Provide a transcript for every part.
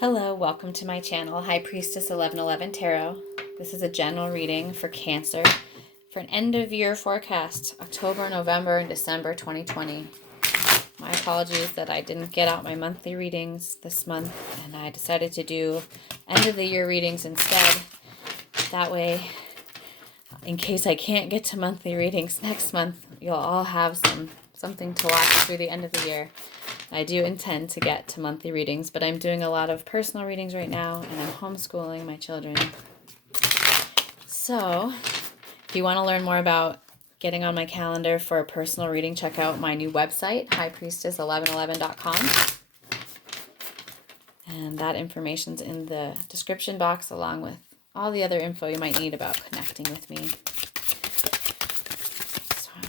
Hello, welcome to my channel, High Priestess 1111 Tarot. This is a general reading for Cancer for an end of year forecast, October, November, and December 2020. My apologies that I didn't get out my monthly readings this month, and I decided to do end of the year readings instead. That way, in case I can't get to monthly readings next month, you'll all have something to watch through the end of the year. I do intend to get to monthly readings, but I'm doing a lot of personal readings right now, and I'm homeschooling my children. So, if you want to learn more about getting on my calendar for a personal reading, check out my new website, highpriestess1111.com. And that information's in the description box, along with all the other info you might need about connecting with me. So I'm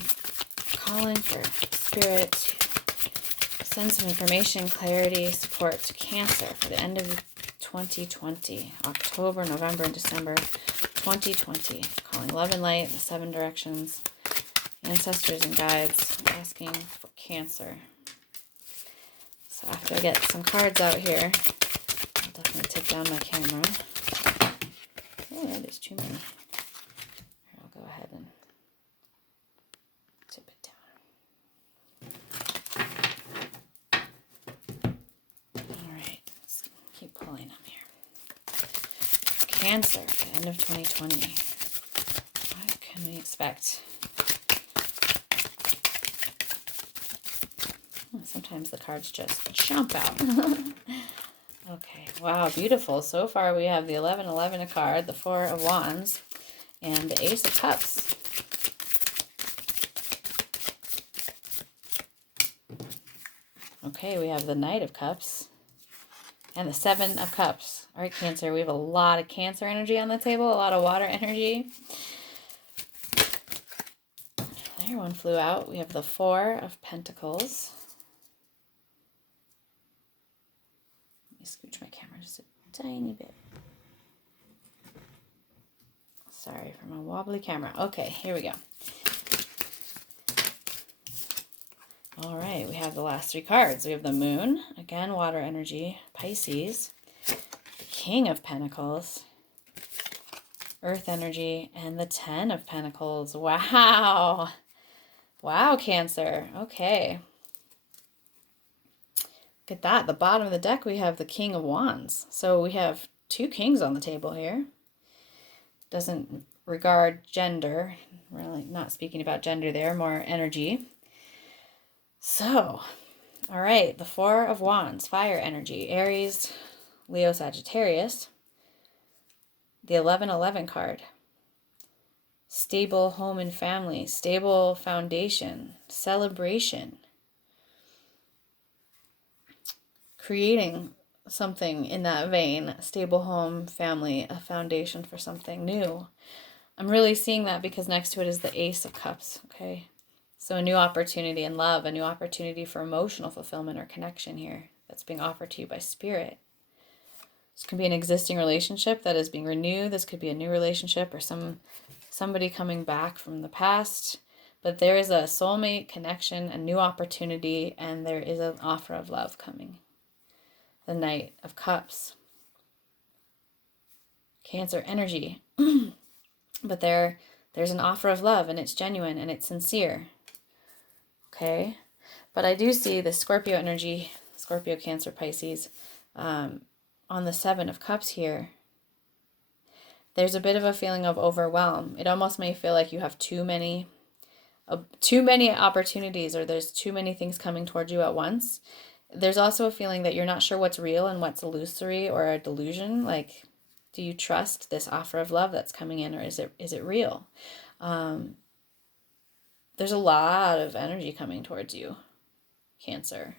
calling for Spirit to send some information, clarity, support to Cancer for the end of 2020, October, November, and December 2020. Calling love and light, the 7 directions, ancestors and guides, asking for Cancer. So after I get some cards out here, I'll definitely take down my camera. Oh, that is too many. Here, I'll go ahead and tip it down. All right, let's keep pulling them here. Cancer, the end of 2020. What can we expect? Sometimes the cards just jump out. Okay, wow, beautiful. So far we have the 1111 a card, the 4 of Wands, and the Ace of Cups. Okay, we have the Knight of Cups and the 7 of Cups. All right, Cancer, we have a lot of Cancer energy on the table, a lot of water energy. There, one flew out. We have the 4 of Pentacles. Let me scooch my camera just a tiny bit. Sorry for my wobbly camera. Okay, here we go. All right, we have the last 3 cards. We have the Moon, again, water energy, Pisces, the King of Pentacles, Earth energy, and the 10 of Pentacles. Wow. Wow, Cancer. Okay. Look at that. The bottom of the deck, we have the King of Wands. So we have 2 kings on the table here. Doesn't regard gender. Really not speaking about gender there, more energy. So, all right, the 4 of Wands, fire energy, Aries, Leo, Sagittarius. The 1111 card, stable home and family, stable foundation, celebration, creating something in that vein, stable home, family, a foundation for something new. I'm really seeing that because next to it is the Ace of Cups, okay? So a new opportunity in love, a new opportunity for emotional fulfillment or connection here that's being offered to you by Spirit. This can be an existing relationship that is being renewed. This could be a new relationship or somebody coming back from the past. But there is a soulmate connection, a new opportunity, and there is an offer of love coming. The Knight of Cups. Cancer energy. But there's an offer of love, and it's genuine, and it's sincere. Okay? But I do see the Scorpio energy, Scorpio, Cancer, Pisces, on the 7 of Cups here. There's a bit of a feeling of overwhelm. It almost may feel like you have too many opportunities, or there's too many things coming towards you at once. There's also a feeling that you're not sure what's real and what's illusory or a delusion. Like, do you trust this offer of love that's coming in, or is it real? There's a lot of energy coming towards you, Cancer.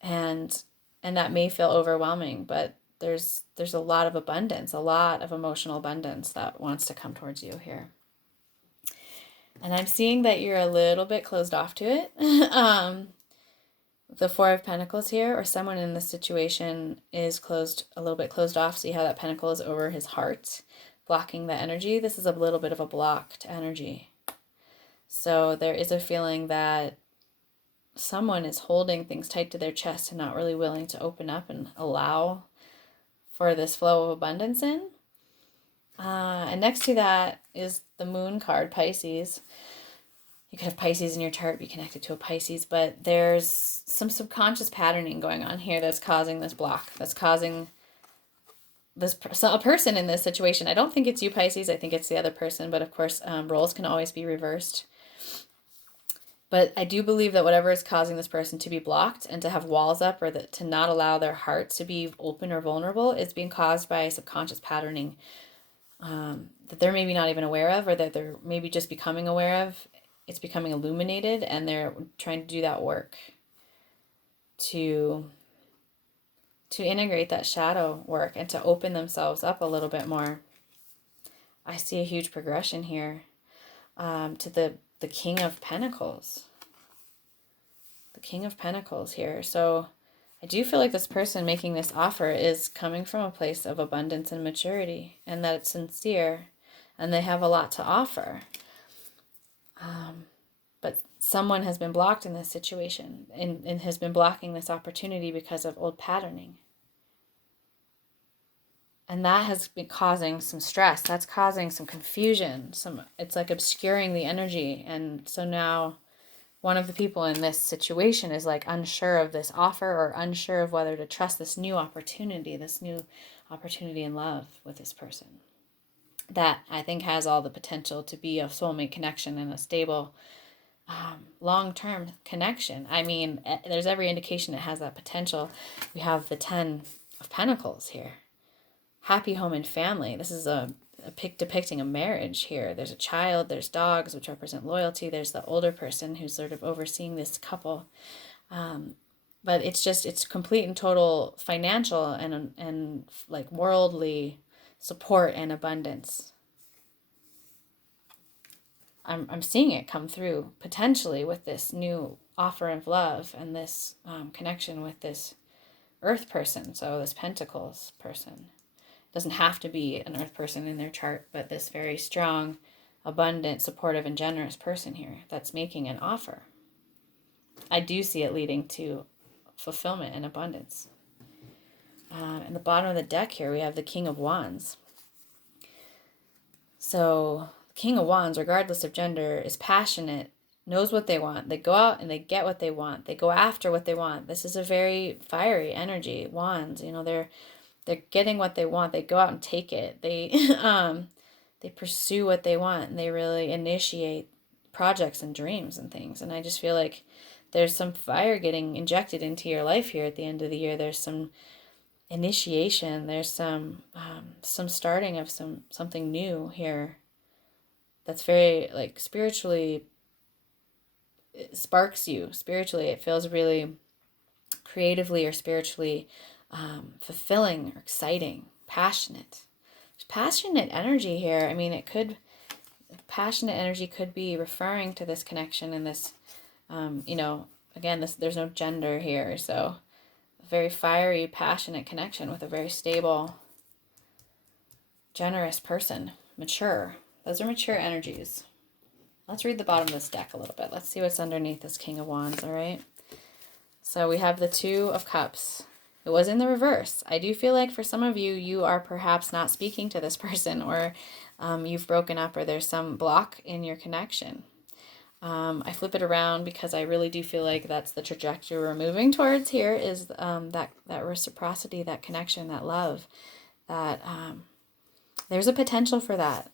And that may feel overwhelming, but there's a lot of abundance, a lot of emotional abundance that wants to come towards you here. And I'm seeing that you're a little bit closed off to it. The 4 of Pentacles here, or someone in this situation is a little bit closed off. See how that pentacle is over his heart, blocking the energy? This is a little bit of a blocked energy. So there is a feeling that someone is holding things tight to their chest and not really willing to open up and allow for this flow of abundance in. And next to that is the moon card, Pisces. You could have Pisces in your chart, be connected to a Pisces, but there's some subconscious patterning going on here that's causing this block, that's causing a person in this situation. I don't think it's you, Pisces. I think it's the other person, but of course, roles can always be reversed. But I do believe that whatever is causing this person to be blocked and to have walls up, or to not allow their heart to be open or vulnerable, is being caused by subconscious patterning that they're maybe not even aware of, or that they're maybe just becoming aware of. It's becoming illuminated, and they're trying to do that work to integrate that shadow work and to open themselves up a little bit more. I see a huge progression here to the King of Pentacles. The King of Pentacles here. So I do feel like this person making this offer is coming from a place of abundance and maturity, and that it's sincere, and they have a lot to offer. But someone has been blocked in this situation and has been blocking this opportunity because of old patterning. And that has been causing some stress. That's causing some confusion. It's like obscuring the energy. And so now one of the people in this situation is like unsure of this offer, or unsure of whether to trust this new opportunity in love with this person. That I think has all the potential to be a soulmate connection and a stable, long-term connection. I mean, there's every indication it has that potential. We have the 10 of Pentacles here. Happy home and family. This is a pic depicting a marriage here. There's a child, there's dogs, which represent loyalty. There's the older person who's sort of overseeing this couple. But it's complete and total financial and like worldly support and abundance. I'm seeing it come through potentially with this new offer of love and this connection with this earth person. So this Pentacles person. Doesn't have to be an earth person in their chart, but this very strong, abundant, supportive, and generous person here that's making an offer. I do see it leading to fulfillment and abundance. In the bottom of the deck here, we have the King of Wands. So, the King of Wands, regardless of gender, is passionate, knows what they want. They go out and they get what they want. They go after what they want. This is a very fiery energy. Wands, they're getting what they want. They go out and take it. They pursue what they want, and they really initiate projects and dreams and things. And I just feel like there's some fire getting injected into your life here at the end of the year. There's some initiation. There's some starting of something new here. That's very like spiritually. It sparks you spiritually. It feels really creatively or spiritually fulfilling or exciting, passionate. There's passionate energy here. I mean, passionate energy could be referring to this connection and this, again, there's no gender here. So a very fiery, passionate connection with a very stable, generous person, mature. Those are mature energies. Let's read the bottom of this deck a little bit. Let's see what's underneath this King of Wands, all right? So we have the Two of Cups. It was in the reverse. I do feel like for some of you, you are perhaps not speaking to this person, or you've broken up, or there's some block in your connection. I flip it around because I really do feel like that's the trajectory we're moving towards here, is that reciprocity, that connection, that love, that there's a potential for that.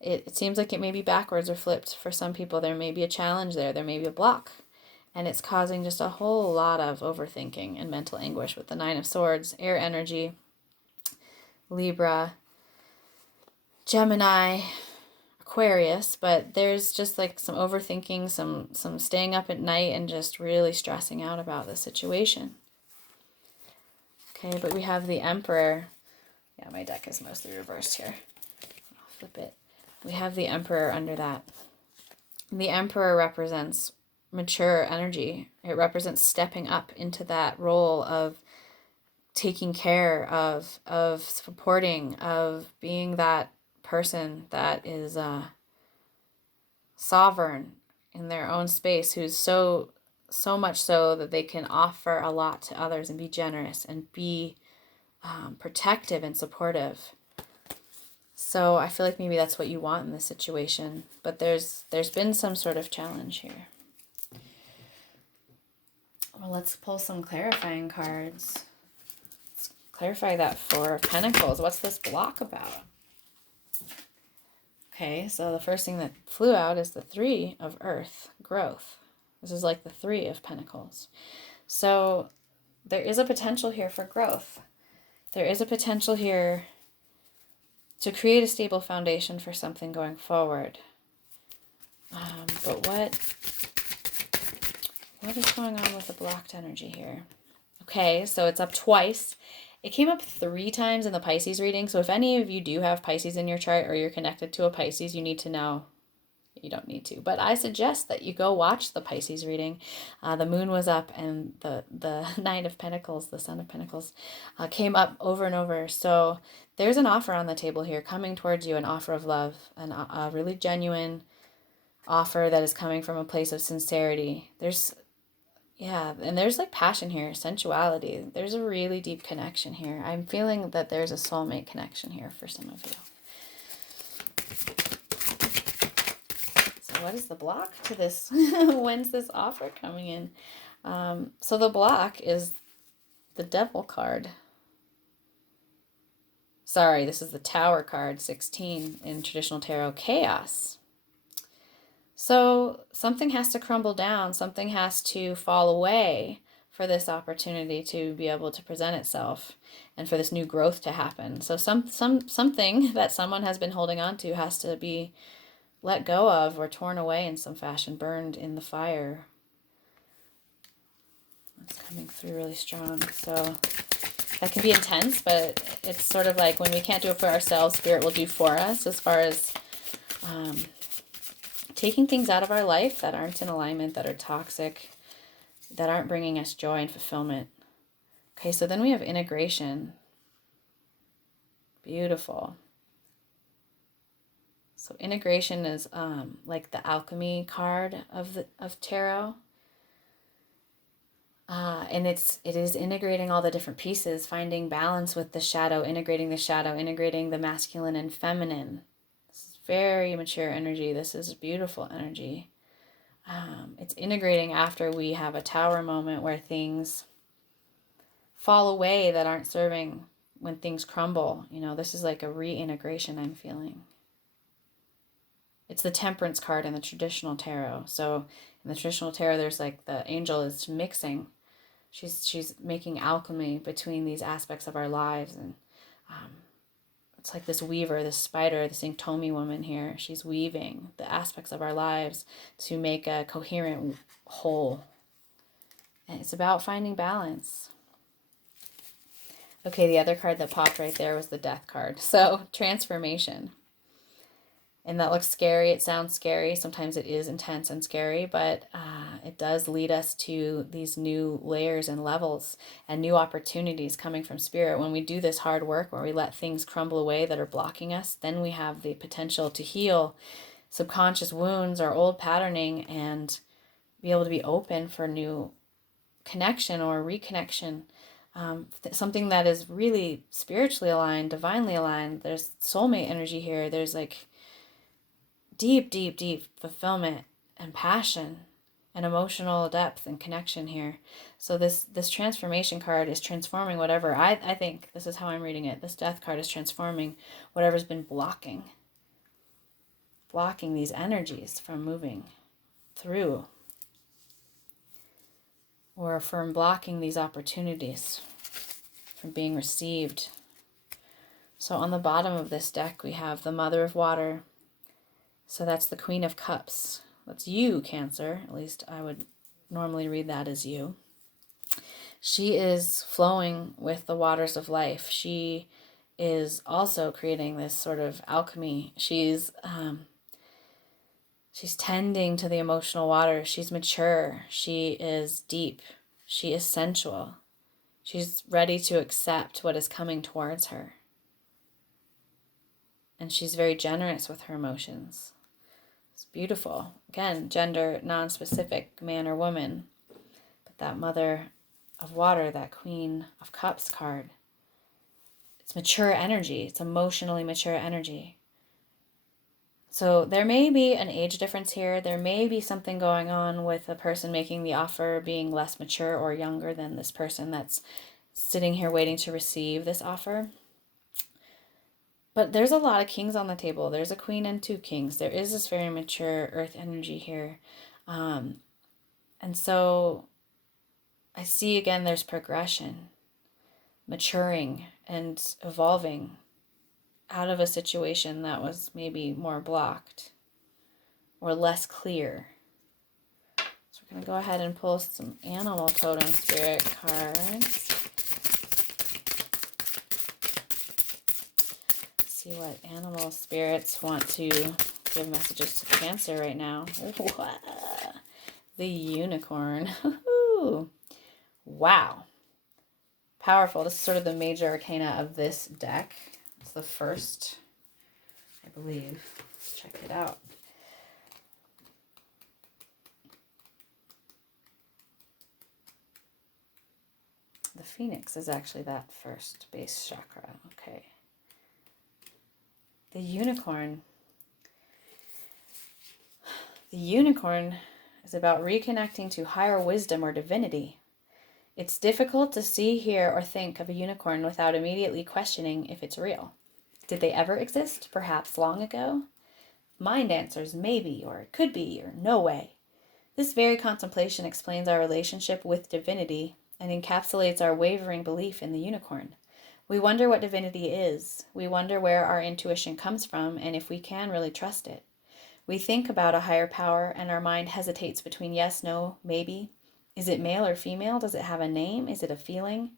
It seems like it may be backwards or flipped for some people. There may be a challenge there. There may be a block. And it's causing just a whole lot of overthinking and mental anguish with the Nine of Swords, air energy, Libra, Gemini, Aquarius. But there's just like some overthinking, some staying up at night and just really stressing out about the situation. Okay, but we have the Emperor. Yeah, my deck is mostly reversed here. I'll flip it. We have the Emperor under that. The Emperor represents mature energy. It represents stepping up into that role of taking care of supporting, of being that person that is sovereign in their own space, who's so so much so that they can offer a lot to others and be generous and be protective and supportive. So I feel like maybe that's what you want in this situation, but there's been some sort of challenge here. Well, let's pull some clarifying cards. Let's clarify that Four of Pentacles. What's this block about? Okay, so the first thing that flew out is the Three of Earth, growth. This is like the Three of Pentacles. So there is a potential here for growth. There is a potential here to create a stable foundation for something going forward. But what is going on with the blocked energy here? Okay, so it's up twice. It came up 3 times in the Pisces reading. So if any of you do have Pisces in your chart or you're connected to a Pisces, you need to know. You don't need to, but I suggest that you go watch the Pisces reading. The moon was up and the Knight of Pentacles, the Son of Pentacles, came up over and over. So there's an offer on the table here coming towards you, an offer of love, a really genuine offer that is coming from a place of sincerity. And there's like passion here, sensuality. There's a really deep connection here. I'm feeling that there's a soulmate connection here for some of you. So what is the block to this? When's this offer coming in? So the block is the Devil card. Sorry, this is the Tower card, 16 in traditional tarot, chaos. So something has to crumble down, something has to fall away for this opportunity to be able to present itself and for this new growth to happen. So something that someone has been holding on to has to be let go of or torn away in some fashion, burned in the fire. It's coming through really strong. So that can be intense, but it's sort of like when we can't do it for ourselves, Spirit will do for us, as far as taking things out of our life that aren't in alignment, that are toxic, that aren't bringing us joy and fulfillment. Okay, so then we have integration. Beautiful. So integration is like the alchemy card of tarot. And it is integrating all the different pieces, finding balance with the shadow, integrating the masculine and feminine. This is very mature energy. This is beautiful energy. It's integrating after we have a Tower moment where things fall away that aren't serving, when things crumble. You know, this is like a reintegration I'm feeling. It's the Temperance card in the traditional tarot. So in the traditional tarot, there's like the angel is mixing. She's making alchemy between these aspects of our lives. And it's like this weaver, this spider, this Inktomi woman here. She's weaving the aspects of our lives to make a coherent whole. And it's about finding balance. Okay, the other card that popped right there was the Death card. So transformation. And that looks scary. It sounds scary. Sometimes it is intense and scary, but it does lead us to these new layers and levels and new opportunities coming from Spirit. When we do this hard work, where we let things crumble away that are blocking us, then we have the potential to heal subconscious wounds or old patterning and be able to be open for new connection or reconnection. Something that is really spiritually aligned, divinely aligned. There's soulmate energy here. There's like deep, deep, deep fulfillment and passion and emotional depth and connection here. So this transformation card is transforming whatever, I think, this is how I'm reading it. This Death card is transforming whatever's been blocking these energies from moving through, or from blocking these opportunities from being received. So on the bottom of this deck, we have the Mother of Water. So that's the Queen of Cups. That's you, Cancer. At least I would normally read that as you. She is flowing with the waters of life. She is also creating this sort of alchemy. She's tending to the emotional water. She's mature. She is deep. She is sensual. She's ready to accept what is coming towards her. And she's very generous with her emotions. It's beautiful. Again, gender non-specific, man or woman. that Mother of Water, that Queen of Cups card. It's mature energy. It's emotionally mature energy. So there may be an age difference here. There may be something going on with the person making the offer being less mature or younger than this person that's sitting here waiting to receive this offer. But there's a lot of kings on the table. There's a queen and 2 kings. There is this very mature earth energy here. And so I see again there's progression, maturing and evolving out of a situation that was maybe more blocked or less clear. So we're going to go ahead and pull some animal totem spirit cards. See what animal spirits want to give messages to Cancer right now. The unicorn. Wow. Powerful. This is sort of the major arcana of this deck. It's the first, I believe. Let's check it out. The Phoenix is actually that first base chakra. Okay. The unicorn. The unicorn is about reconnecting to higher wisdom or divinity. It's difficult to see, hear, or think of a unicorn without immediately questioning if it's real. Did they ever exist? Perhaps long ago? Mind answers maybe, or it could be, or no way. This very contemplation explains our relationship with divinity and encapsulates our wavering belief in the unicorn. We wonder what divinity is. We wonder where our intuition comes from and if we can really trust it. We think about a higher power and our mind hesitates between yes, no, maybe. Is it male or female? Does it have a name? Is it a feeling?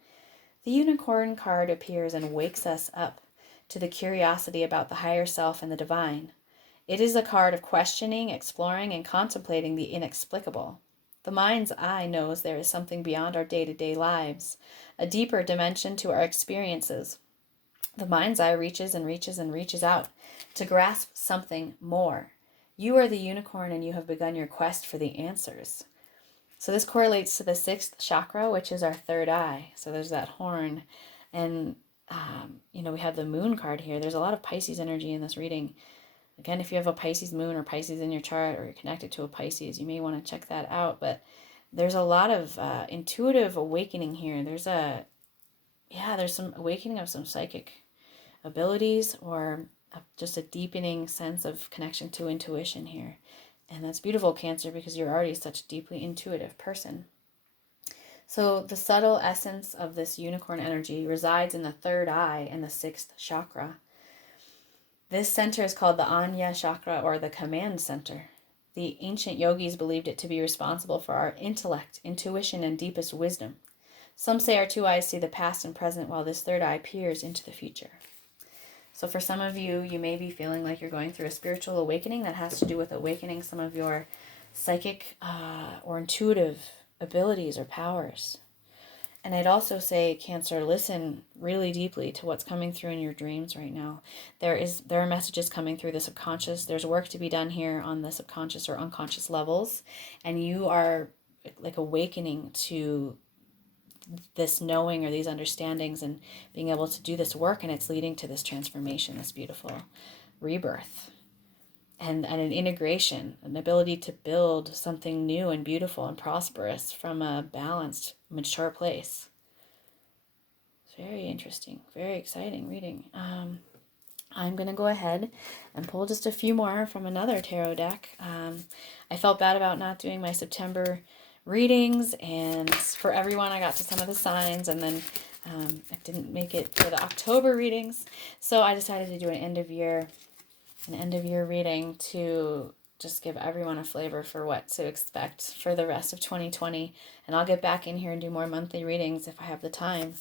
The unicorn card appears and wakes us up to the curiosity about the higher self and the divine. It is a card of questioning, exploring, and contemplating the inexplicable. The mind's eye knows there is something beyond our day-to-day lives, a deeper dimension to our experiences. The mind's eye reaches and reaches and reaches out to grasp something more. You are the unicorn and you have begun your quest for the answers. So this correlates to the 6th chakra, which is our third eye. So there's that horn. And, we have the moon card here. There's a lot of Pisces energy in this reading. Again, if you have a Pisces moon or Pisces in your chart or you're connected to a Pisces, you may want to check that out. But there's a lot of intuitive awakening here. There's some awakening of some psychic abilities or just a deepening sense of connection to intuition here. And that's beautiful, Cancer, because you're already such a deeply intuitive person. So the subtle essence of this unicorn energy resides in the third eye and the 6th chakra. This center is called the Anya chakra or the command center. The ancient yogis believed it to be responsible for our intellect, intuition, and deepest wisdom. Some say our 2 eyes see the past and present while this third eye peers into the future. So for some of you, you may be feeling like you're going through a spiritual awakening that has to do with awakening some of your psychic or intuitive abilities or powers. And I'd also say, Cancer, listen really deeply to what's coming through in your dreams right now. There are messages coming through the subconscious. There's work to be done here on the subconscious or unconscious levels. And you are like awakening to this knowing or these understandings and being able to do this work, and it's leading to this transformation, this beautiful rebirth and an integration, an ability to build something new and beautiful and prosperous from a balanced, mature place. It's very interesting, very exciting reading. I'm going to go ahead and pull just a few more from another tarot deck. I felt bad about not doing my September readings, and for everyone I got to some of the signs, and then I didn't make it for the October readings, so I decided to do an end of year reading to just give everyone a flavor for what to expect for the rest of 2020, and I'll get back in here and do more monthly readings if I have the time.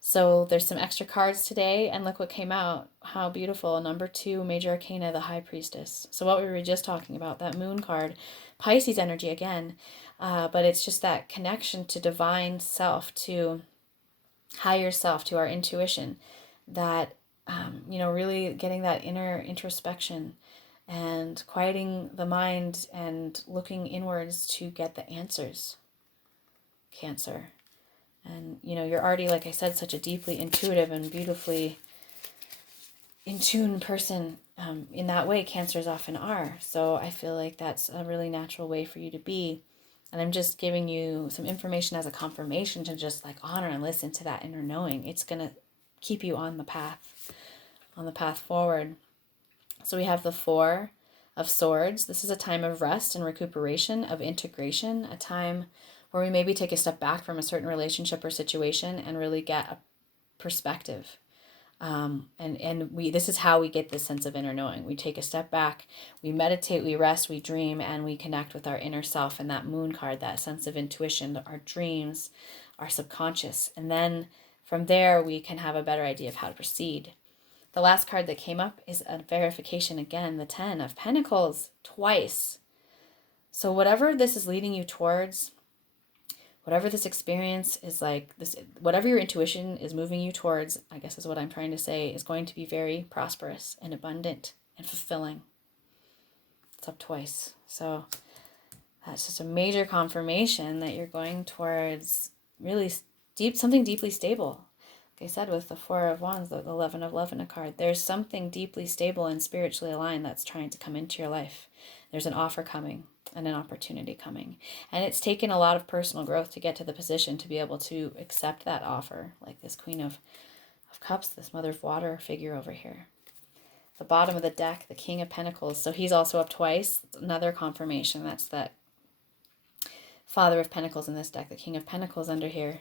So there's some extra cards today, and look what came out. How beautiful. Number 2, Major Arcana, the High Priestess. So what we were just talking about, that moon card, Pisces energy again, but it's just that connection to divine self, to higher self, to our intuition, that, really getting that inner introspection and quieting the mind and looking inwards to get the answers. Cancer. And, you're already, like I said, such a deeply intuitive and beautifully in tune person. In that way, Cancers often are. So I feel like that's a really natural way for you to be. And I'm just giving you some information as a confirmation to just like honor and listen to that inner knowing. It's going to keep you on the path forward. So we have the Four of Swords. This is a time of rest and recuperation, of integration, a time where we maybe take a step back from a certain relationship or situation and really get a perspective. This is how we get this sense of inner knowing. We take a step back, we meditate, we rest, we dream, and we connect with our inner self. And that Moon card, that sense of intuition, our dreams, our subconscious. And then from there, we can have a better idea of how to proceed. The last card that came up is a verification again, the 10 of Pentacles, twice. So whatever this is leading you towards, whatever this experience is like, this, whatever your intuition is moving you towards, I guess is what I'm trying to say, is going to be very prosperous and abundant and fulfilling. It's up twice. So that's just a major confirmation that you're going towards really something deeply stable. Like I said, with the Four of Wands, the 11 of Love in a card, there's something deeply stable and spiritually aligned that's trying to come into your life. There's an offer coming and an opportunity coming. And it's taken a lot of personal growth to get to the position to be able to accept that offer, like this Queen of Cups, this Mother of Water figure over here. The bottom of the deck, the King of Pentacles. So he's also up twice. Another confirmation. That's that Father of Pentacles in this deck, the King of Pentacles under here.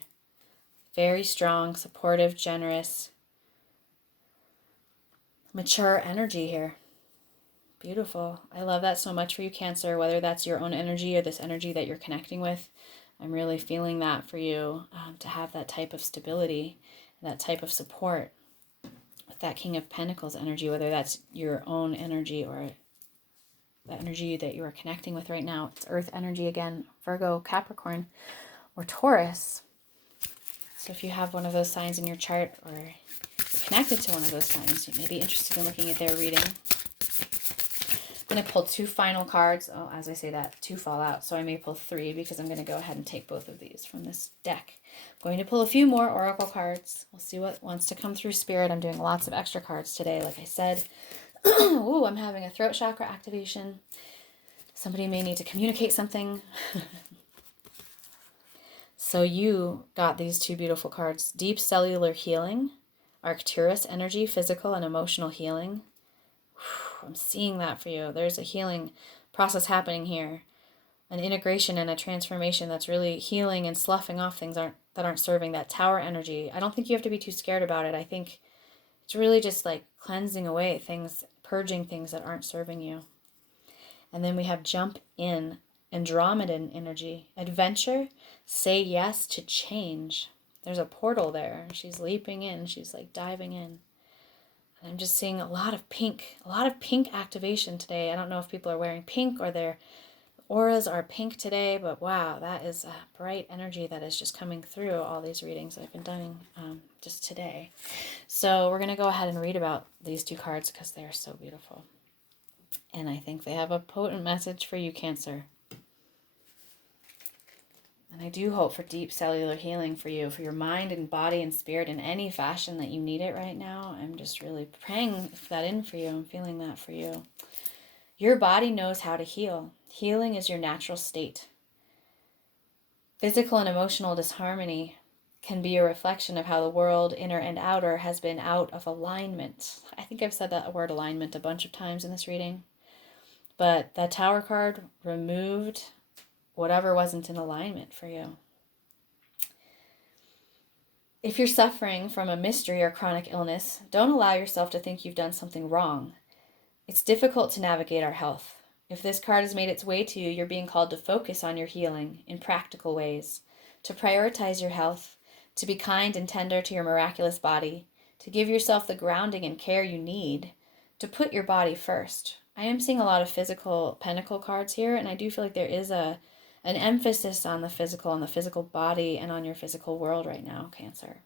Very strong, supportive, generous, mature energy here. Beautiful. I love that so much for you, Cancer, whether that's your own energy or this energy that you're connecting with. I'm really feeling that for you, to have that type of stability, that type of support with that King of Pentacles energy, whether that's your own energy or the energy that you are connecting with right now. It's Earth energy again, Virgo, Capricorn, or Taurus. So if you have one of those signs in your chart, or you're connected to one of those signs, you may be interested in looking at their reading. I'm going to pull two final cards. Oh, as I say that, two fall out, so I may pull three because I'm going to go ahead and take both of these from this deck. I'm going to pull a few more oracle cards. We'll see what wants to come through Spirit. I'm doing lots of extra cards today, like I said. Ooh, I'm having a throat chakra activation. Somebody may need to communicate something. So you got these two beautiful cards. Deep cellular healing, Arcturus energy, physical and emotional healing. I'm seeing that for you. There's a healing process happening here. An integration and a transformation that's really healing and sloughing off things that aren't serving. That Tower energy. I don't think you have to be too scared about it. I think it's really just like cleansing away things, purging things that aren't serving you. And then we have Jump In, Andromedan energy. Adventure, say yes to change. There's a portal there. She's leaping in. She's like diving in. And I'm just seeing a lot of pink activation today. I don't know if people are wearing pink or their auras are pink today, but wow, that is a bright energy that is just coming through all these readings that I've been doing just today. So we're going to go ahead and read about these two cards because they are so beautiful. And I think they have a potent message for you, Cancer. And I do hope for deep cellular healing for you, for your mind and body and spirit in any fashion that you need it right now. I'm just really praying that in for you. I'm feeling that for you. Your body knows how to heal. Healing is your natural state. Physical and emotional disharmony can be a reflection of how the world, inner and outer, has been out of alignment. I think I've said that word alignment a bunch of times in this reading. But that Tower card removed whatever wasn't in alignment for you. If you're suffering from a mystery or chronic illness, don't allow yourself to think you've done something wrong. It's difficult to navigate our health. If this card has made its way to you, you're being called to focus on your healing in practical ways, to prioritize your health, to be kind and tender to your miraculous body, to give yourself the grounding and care you need, to put your body first. I am seeing a lot of physical pentacle cards here, and I do feel like there is an emphasis on the physical body, and on your physical world right now, Cancer.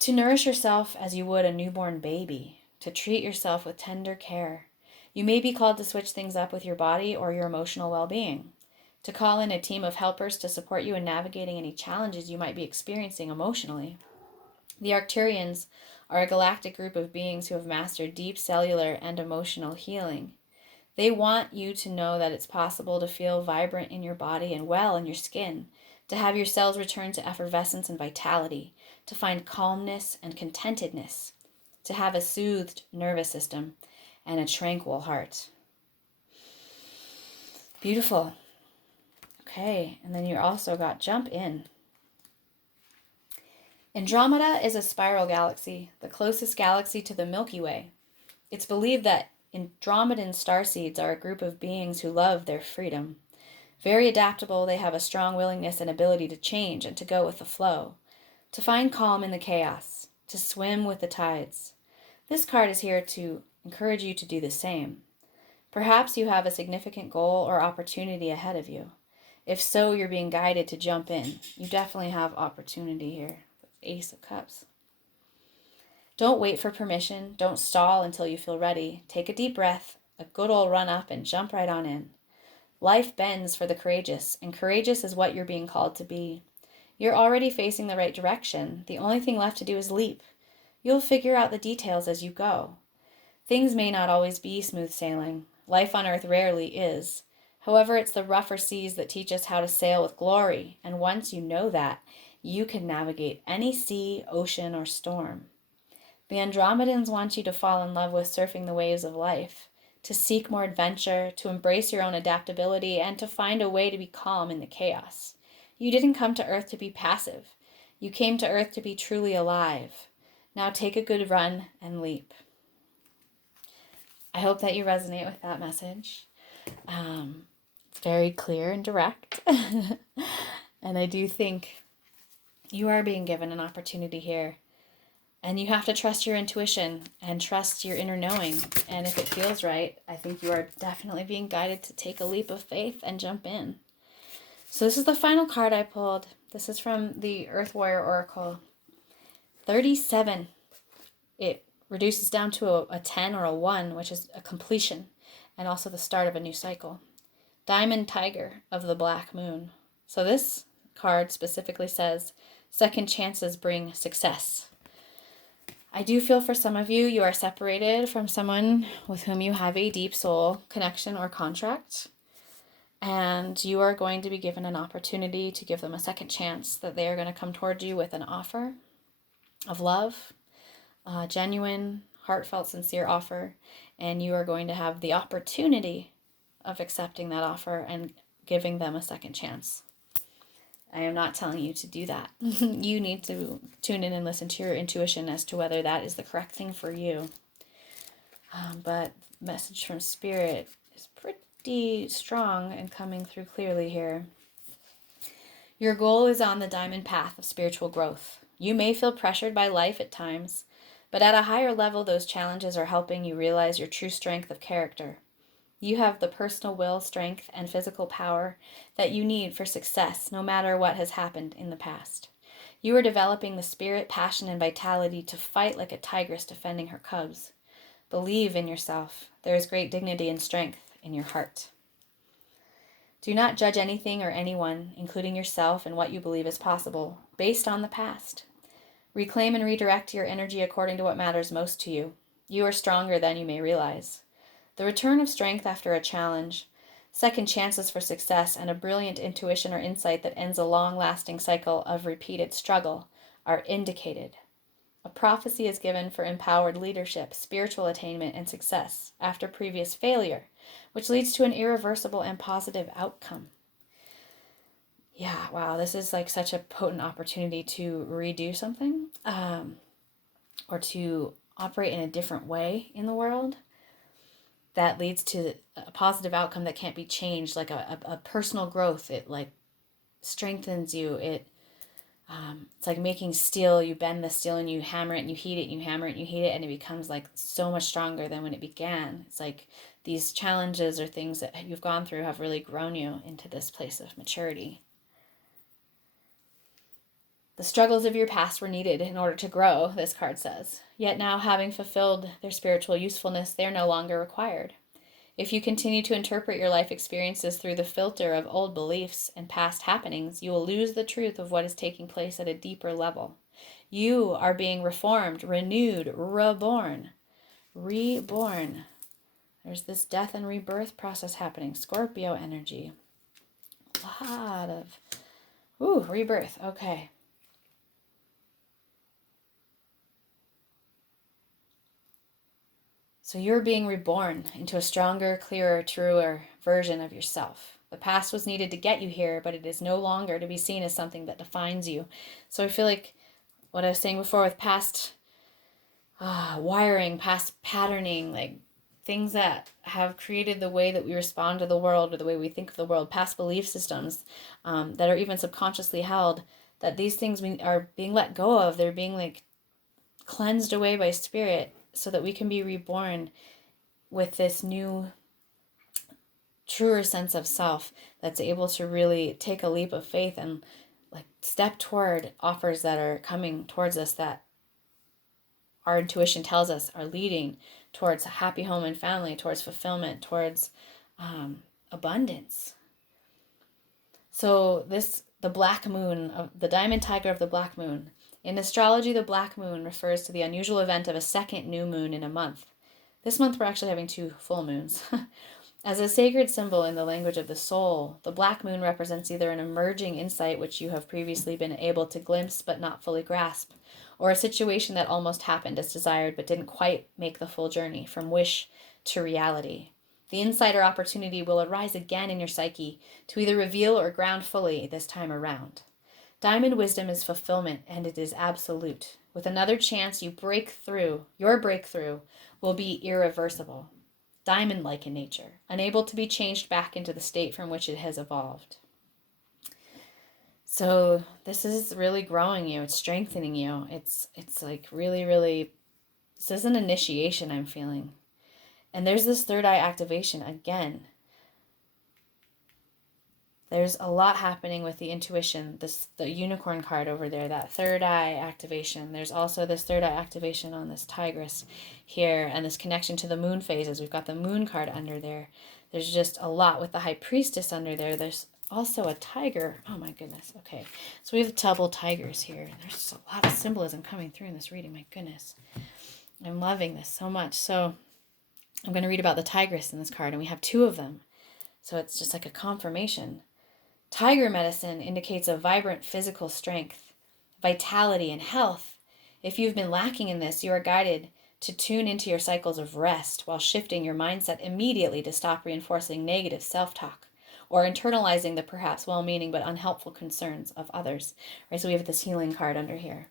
To nourish yourself as you would a newborn baby, to treat yourself with tender care. You may be called to switch things up with your body or your emotional well-being. to call in a team of helpers to support you in navigating any challenges you might be experiencing emotionally. The Arcturians are a galactic group of beings who have mastered deep cellular and emotional healing. They want you to know that it's possible to feel vibrant in your body and well in your skin, to have your cells return to effervescence and vitality, to find calmness and contentedness, to have a soothed nervous system and a tranquil heart. Beautiful. Okay, and then you also got jump in. Andromeda is a spiral galaxy, the closest galaxy to the Milky Way. It's believed that Andromedan starseeds are a group of beings who love their freedom. Very adaptable, they have a strong willingness and ability to change and to go with the flow, to find calm in the chaos, to swim with the tides. This card is here to encourage you to do the same. Perhaps you have a significant goal or opportunity ahead of you. If so, you're being guided to jump in. You definitely have opportunity here. Ace of Cups. Don't wait for permission. Don't stall until you feel ready. Take a deep breath, a good old run up, and jump right on in. Life bends for the courageous, and courageous is what you're being called to be. You're already facing the right direction. The only thing left to do is leap. You'll figure out the details as you go. Things may not always be smooth sailing. Life on Earth rarely is. However, it's the rougher seas that teach us how to sail with glory, and once you know that, you can navigate any sea, ocean, or storm. The Andromedans want you to fall in love with surfing the waves of life, to seek more adventure, to embrace your own adaptability, and to find a way to be calm in the chaos. You didn't come to Earth to be passive. You came to Earth to be truly alive. Now take a good run and leap. I hope that you resonate with that message. It's very clear and direct. And I do think you are being given an opportunity here. And you have to trust your intuition and trust your inner knowing. And if it feels right, I think you are definitely being guided to take a leap of faith and jump in. So this is the final card I pulled. This is from the Earth Warrior Oracle. 37. It reduces down to a 10 or a 1, which is a completion, and also the start of a new cycle. Diamond Tiger of the Black Moon. So this card specifically says, second chances bring success. I do feel for some of you, you are separated from someone with whom you have a deep soul connection or contract, and you are going to be given an opportunity to give them a second chance, that they are going to come toward you with an offer of love, a genuine, heartfelt, sincere offer, and you are going to have the opportunity of accepting that offer and giving them a second chance. I am not telling you to do that. You need to tune in and listen to your intuition as to whether that is the correct thing for you. But message from Spirit is pretty strong and coming through clearly here. Your goal is on the diamond path of spiritual growth. You may feel pressured by life at times, but at a higher level, those challenges are helping you realize your true strength of character. You have the personal will, strength, and physical power that you need for success, no matter what has happened in the past. You are developing the spirit, passion, and vitality to fight like a tigress defending her cubs. Believe in yourself. There is great dignity and strength in your heart. Do not judge anything or anyone, including yourself and what you believe is possible, based on the past. Reclaim and redirect your energy according to what matters most to you. You are stronger than you may realize. The return of strength after a challenge, second chances for success, and a brilliant intuition or insight that ends a long-lasting cycle of repeated struggle are indicated. A prophecy is given for empowered leadership, spiritual attainment, and success after previous failure, which leads to an irreversible and positive outcome. Yeah, wow, this is like such a potent opportunity to redo something, or to operate in a different way in the world that leads to a positive outcome that can't be changed, like a personal growth. It like strengthens you. It's like making steel. You bend the steel and you hammer it and you heat it and you hammer it and you heat it, and it becomes like so much stronger than when it began. It's like these challenges or things that you've gone through have really grown you into this place of maturity. The struggles of your past were needed in order to grow, this card says. Yet now, having fulfilled their spiritual usefulness, they are no longer required. If you continue to interpret your life experiences through the filter of old beliefs and past happenings, you will lose the truth of what is taking place at a deeper level. You are being reformed, renewed, reborn. Reborn. There's this death and rebirth process happening. Scorpio energy. A lot of, rebirth. Okay. So you're being reborn into a stronger, clearer, truer version of yourself. The past was needed to get you here, but it is no longer to be seen as something that defines you. So I feel like what I was saying before with past wiring, past patterning, like things that have created the way that we respond to the world or the way we think of the world, past belief systems that are even subconsciously held, that these things are being let go of. They're being like cleansed away by spirit so that we can be reborn with this new, truer sense of self that's able to really take a leap of faith and like step toward offers that are coming towards us that our intuition tells us are leading towards a happy home and family, towards fulfillment, towards abundance. So the black moon, the diamond tiger of the black moon. In astrology, the black moon refers to the unusual event of a second new moon in a month. This month we're actually having 2 full moons. As a sacred symbol in the language of the soul, the black moon represents either an emerging insight which you have previously been able to glimpse but not fully grasp, or a situation that almost happened as desired but didn't quite make the full journey from wish to reality. The insight or opportunity will arise again in your psyche to either reveal or ground fully this time around. Diamond wisdom is fulfillment, and it is absolute. With another chance, your breakthrough will be irreversible, diamond-like in nature, unable to be changed back into the state from which it has evolved. So this is really growing you. It's strengthening you. It's like really, really, this is an initiation I'm feeling. And there's this third eye activation again. There's a lot happening with the intuition, the unicorn card over there, that third eye activation. There's also this third eye activation on this tigress here, and this connection to the moon phases. We've got the moon card under there. There's just a lot with the high priestess under there. There's also a tiger. Oh my goodness. Okay. So we have double tigers here. There's just a lot of symbolism coming through in this reading. My goodness. I'm loving this so much. So I'm going to read about the tigress in this card, and we have 2 of them. So it's just like a confirmation. Tiger medicine indicates a vibrant physical strength, vitality, and health. If you've been lacking in this, you are guided to tune into your cycles of rest while shifting your mindset immediately to stop reinforcing negative self-talk or internalizing the perhaps well-meaning but unhelpful concerns of others. Right, so we have this healing card under here.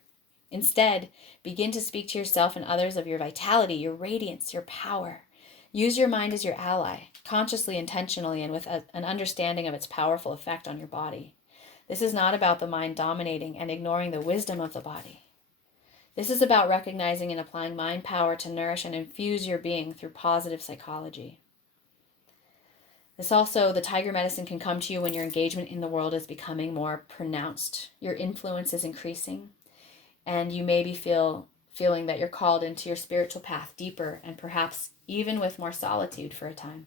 Instead, begin to speak to yourself and others of your vitality, your radiance, your power. Use your mind as your ally, consciously, intentionally, and with an understanding of its powerful effect on your body. This is not about the mind dominating and ignoring the wisdom of the body. This is about recognizing and applying mind power to nourish and infuse your being through positive psychology. The tiger medicine can come to you when your engagement in the world is becoming more pronounced. Your influence is increasing, and you may be feeling that you're called into your spiritual path deeper and perhaps even with more solitude for a time.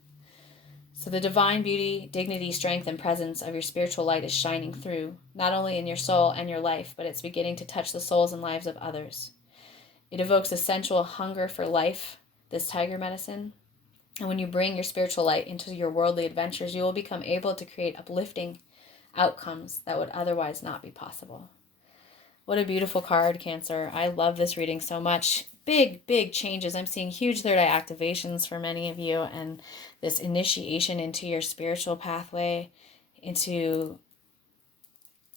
So the divine beauty, dignity, strength, and presence of your spiritual light is shining through, not only in your soul and your life, but it's beginning to touch the souls and lives of others. It evokes a sensual hunger for life, this tiger medicine. And when you bring your spiritual light into your worldly adventures, you will become able to create uplifting outcomes that would otherwise not be possible. What a beautiful card, Cancer. I love this reading so much. Big, big changes. I'm seeing huge third eye activations for many of you, and this initiation into your spiritual pathway, into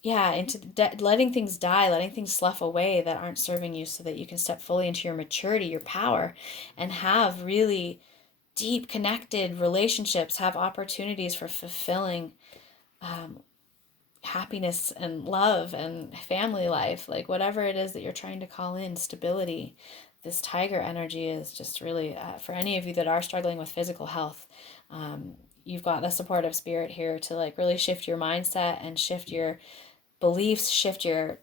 letting things die, letting things slough away that aren't serving you so that you can step fully into your maturity, your power, and have really deep connected relationships, have opportunities for fulfilling happiness and love and family life, like whatever it is that you're trying to call in, stability. This tiger energy is just really, for any of you that are struggling with physical health, you've got the support of spirit here to like really shift your mindset and shift your beliefs, shift your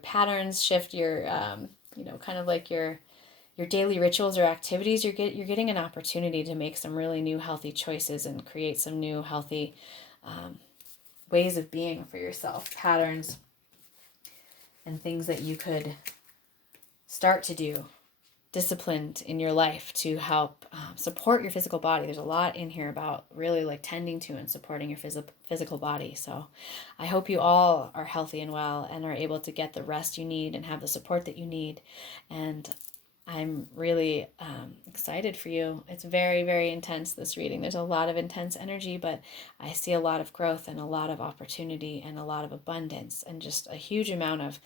patterns, shift your, kind of like your your daily rituals or activities, you're getting an opportunity to make some really new healthy choices and create some new healthy ways of being for yourself, patterns and things that you could start to do disciplined in your life to help support your physical body. There's a lot in here about really like tending to and supporting your physical body. So I hope you all are healthy and well and are able to get the rest you need and have the support that you need. And I'm really excited for you. It's very, very intense, this reading. There's a lot of intense energy, but I see a lot of growth and a lot of opportunity and a lot of abundance and just a huge amount of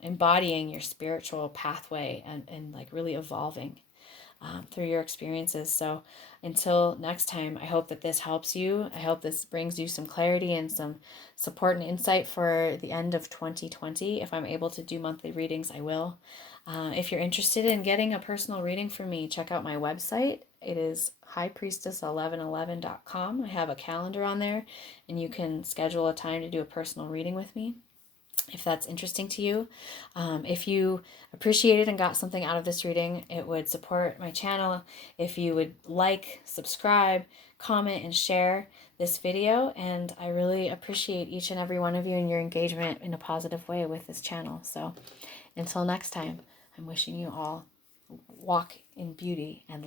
embodying your spiritual pathway and like really evolving through your experiences. So until next time, I hope that this helps you. I hope this brings you some clarity and some support and insight for the end of 2020. If I'm able to do monthly readings, I will. If you're interested in getting a personal reading from me, check out my website. It is highpriestess1111.com. I have a calendar on there, and you can schedule a time to do a personal reading with me if that's interesting to you. If you appreciated and got something out of this reading, it would support my channel if you would like, subscribe, comment, and share this video. And I really appreciate each and every one of you and your engagement in a positive way with this channel. So until next time, I'm wishing you all walk in beauty and